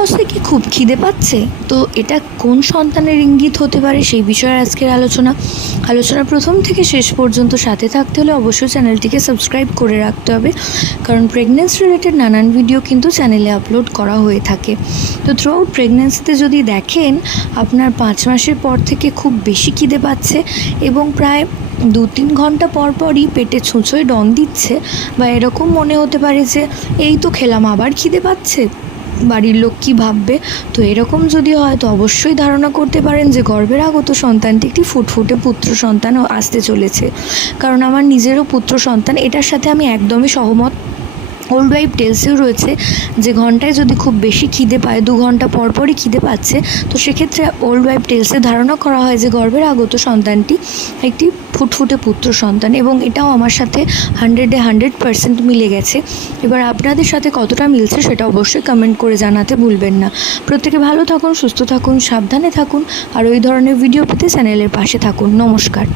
গর্ভাবস্থায় কি খুব খিদে পাচ্ছে? তো এটা কোন সন্তানের ইঙ্গিত হতে পারে সেই বিষয়ে আজকের আলোচনা। আলোচনা প্রথম থেকে শেষ পর্যন্ত সাথে থাকতে হলে অবশ্যই চ্যানেলটিকে সাবস্ক্রাইব করে রাখতে হবে, কারণ প্রেগনেন্সি রিলেটেড নানান ভিডিও কিন্তু চ্যানেলে আপলোড করা হয়ে থাকে। তো থ্রু আউট প্রেগনেন্সিতে যদি দেখেন, আপনার পাঁচ মাসের পর থেকে খুব বেশি খিদে পাচ্ছে এবং প্রায় দু তিন ঘণ্টা পর পরই পেটে ছুঁচোয় ডন দিচ্ছে বা এরকম মনে হতে পারে যে, এই তো খেলাম, আবার খিদে পাচ্ছে? বাড়ির লোক কী ভাববে? তো এরকম যদি হয়, তো অবশ্যই ধারণা করতে পারেন যে গর্ভের আগত সন্তানটি একটি ফুটফুটে পুত্র সন্তান আসতে চলেছে। কারণ আমার নিজেরও পুত্র সন্তান, এটার সাথে আমি একদমই সহমত ওল্ড ওয়াইফ টেলসেও রয়েছে যে ঘন্টায় যদি খুব বেশি খিদে পায়, দু ঘণ্টা পরপরই খিদে পাচ্ছে, তো সেক্ষেত্রে ওল্ড ওয়াইফ টেলসে ধারণা করা হয় যে গর্ভের আগত সন্তানটি একটি ফুটফুটে পুত্র সন্তান এবং এটাও আমার সাথে হান্ড্রেডে হান্ড্রেড পার্সেন্ট মিলে গেছে। এবার আপনাদের সাথে কতটা মিলছে সেটা অবশ্যই কমেন্ট করে জানাতে ভুলবেন না। প্রত্যেকে ভালো থাকুন, সুস্থ থাকুন, সাবধানে থাকুন, আর ওই ধরনের ভিডিও পেতে চ্যানেলের পাশে থাকুন। নমস্কার।